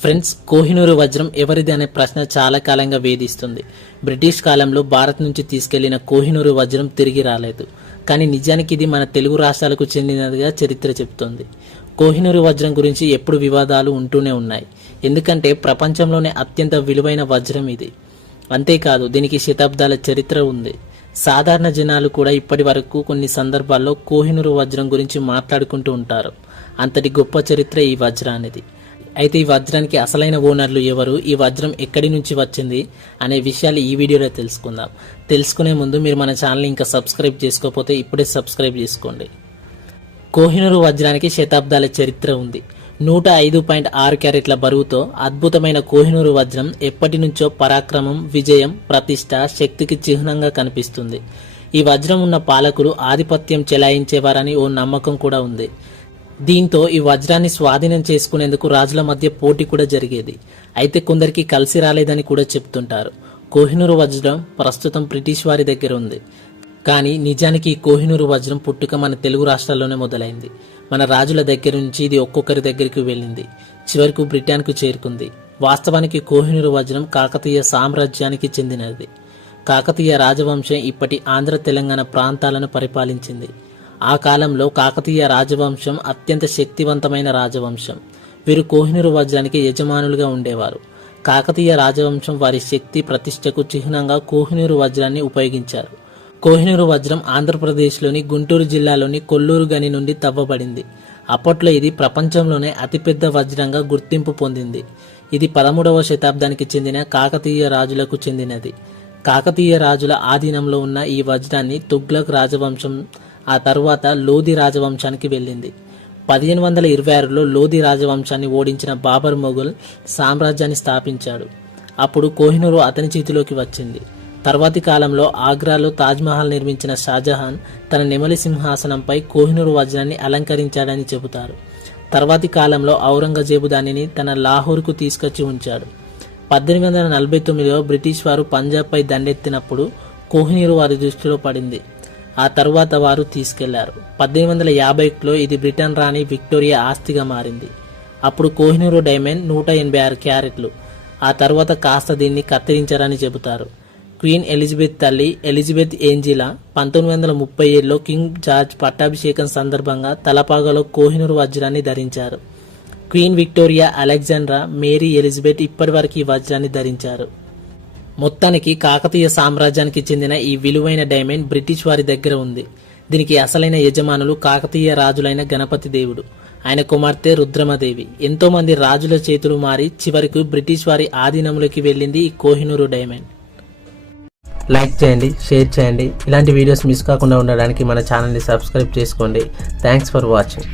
Friends, Kohinoor వజ్రం ఎవరిది అనే ప్రశ్న చాలా కాలంగా వేధిస్తుంది. బ్రిటిష్ కాలంలో భారత్ నుంచి తీసుకెళ్లిన కోహినూరు వజ్రం తిరిగి రాలేదు. కానీ నిజానికి ఇది మన తెలుగు రాష్ట్రాలకు చెందినదిగా చరిత్ర చెబుతోంది. కోహినూరు వజ్రం గురించి ఎప్పుడు వివాదాలు ఉంటూనే ఉన్నాయి. ఎందుకంటే ప్రపంచంలోనే అత్యంత విలువైన వజ్రం ఇది. అంతేకాదు, దీనికి శతాబ్దాల చరిత్ర ఉంది. సాధారణ జనాలు కూడా ఇప్పటి వరకు కొన్ని సందర్భాల్లో కోహినూరు వజ్రం గురించి మాట్లాడుకుంటూ ఉంటారు. అంతటి గొప్ప చరిత్ర ఈ వజ్రానిది. అయితే ఈ వజ్రానికి అసలైన ఓనర్లు ఎవరు, ఈ వజ్రం ఎక్కడి నుంచి వచ్చింది అనే విషయాలు ఈ వీడియోలో తెలుసుకుందాం. తెలుసుకునే ముందు మీరు మన ఛానల్ ఇంకా సబ్స్క్రైబ్ చేసుకోకపోతే ఇప్పుడే సబ్స్క్రైబ్ చేసుకోండి. కోహినూరు వజ్రానికి శతాబ్దాల చరిత్ర ఉంది. 105.6 క్యారెట్ల బరువుతో అద్భుతమైన కోహినూరు వజ్రం ఎప్పటి నుంచో పరాక్రమం, విజయం, ప్రతిష్ట, శక్తికి చిహ్నంగా కనిపిస్తుంది. ఈ వజ్రం ఉన్న పాలకులు ఆధిపత్యం చెలాయించేవారని ఓ నమ్మకం కూడా ఉంది. దీంతో ఈ వజ్రాన్ని స్వాధీనం చేసుకునేందుకు రాజుల మధ్య పోటీ కూడా జరిగేది. అయితే కొందరికి కలిసి రాలేదని కూడా చెప్తుంటారు. కోహినూరు వజ్రం ప్రస్తుతం బ్రిటిష్ వారి దగ్గర ఉంది. కానీ నిజానికి ఈ కోహినూరు వజ్రం పుట్టుక మన తెలుగు రాష్ట్రాల్లోనే మొదలైంది. మన రాజుల దగ్గర నుంచి ఇది ఒక్కొక్కరి దగ్గరికి వెళ్ళింది. చివరకు బ్రిటన్కు చేరుకుంది. వాస్తవానికి కోహినూరు వజ్రం కాకతీయ సామ్రాజ్యానికి చెందినది. కాకతీయ రాజవంశం ఇప్పటి ఆంధ్ర, తెలంగాణ ప్రాంతాలను పరిపాలించింది. ఆ కాలంలో కాకతీయ రాజవంశం అత్యంత శక్తివంతమైన రాజవంశం. వీరు కోహినూరు వజ్రానికి యజమానులుగా ఉండేవారు. కాకతీయ రాజవంశం వారి శక్తి, ప్రతిష్టకు చిహ్నంగా కోహినూరు వజ్రాన్ని ఉపయోగించారు. కోహినూరు వజ్రం ఆంధ్రప్రదేశ్లోని గుంటూరు జిల్లాలోని కొల్లూరు గని నుండి తవ్వబడింది. అప్పట్లో ఇది ప్రపంచంలోనే అతిపెద్ద వజ్రంగా గుర్తింపు పొందింది. ఇది 13వ శతాబ్దానికి చెందిన కాకతీయ రాజులకు చెందినది. కాకతీయ రాజుల ఆధీనంలో ఉన్న ఈ వజ్రాన్ని తుగ్లక్ రాజవంశం, ఆ తరువాత లోధి రాజవంశానికి వెళ్ళింది. 1526లో లోధి రాజవంశాన్ని ఓడించిన బాబర్ మొఘల్ సామ్రాజ్యాన్ని స్థాపించాడు. అప్పుడు కోహినూరు అతని చేతిలోకి వచ్చింది. తర్వాతి కాలంలో ఆగ్రాలో తాజ్మహల్ నిర్మించిన షాజహాన్ తన నెమలి సింహాసనంపై కోహినూరు వజ్రాన్ని అలంకరించాడని చెబుతారు. తర్వాతి కాలంలో ఔరంగజేబు దానిని తన లాహోర్కు తీసుకొచ్చి ఉంచాడు. 1849లో బ్రిటిష్ వారు పంజాబ్పై దండెత్తినప్పుడు కోహినూరు వారి దృష్టిలో పడింది. ఆ తర్వాత వారు తీసుకెళ్లారు. 1851లో ఇది బ్రిటన్ రాణి విక్టోరియా ఆస్తిగా మారింది. అప్పుడు కోహినూరు డైమండ్ 186 క్యారెట్లు. ఆ తర్వాత కాస్త దీన్ని కత్తిరించారని చెబుతారు. క్వీన్ ఎలిజబెత్ తల్లి ఎలిజబెత్ ఏంజిలా 1937లో కింగ్ జార్జ్ పట్టాభిషేకం సందర్భంగా తలపాగలో కోహినూరు వజ్రాన్ని ధరించారు. Queen Victoria, Alexandra, Mary Elizabeth ఇప్పటివరకు ఈ వజ్రాన్ని ధరించారు. మొత్తానికి కాకతీయ సామ్రాజ్యానికి చెందిన ఈ విలువైన డైమండ్ బ్రిటిష్ వారి దగ్గర ఉంది. దీనికి అసలైన యజమానులు కాకతీయ రాజులైన గణపతి దేవుడు, ఆయన కుమార్తె రుద్రమదేవి. ఎంతో మంది రాజుల చేతులు మారి చివరికి బ్రిటిష్ వారి ఆధీనంలోకి వెళ్ళింది ఈ కోహినూరు డైమండ్. లైక్ చేయండి, షేర్ చేయండి. ఇలాంటి వీడియోస్ మిస్ కాకుండా ఉండడానికి మన ఛానల్ని సబ్స్క్రైబ్ చేసుకోండి. Thanks for watching.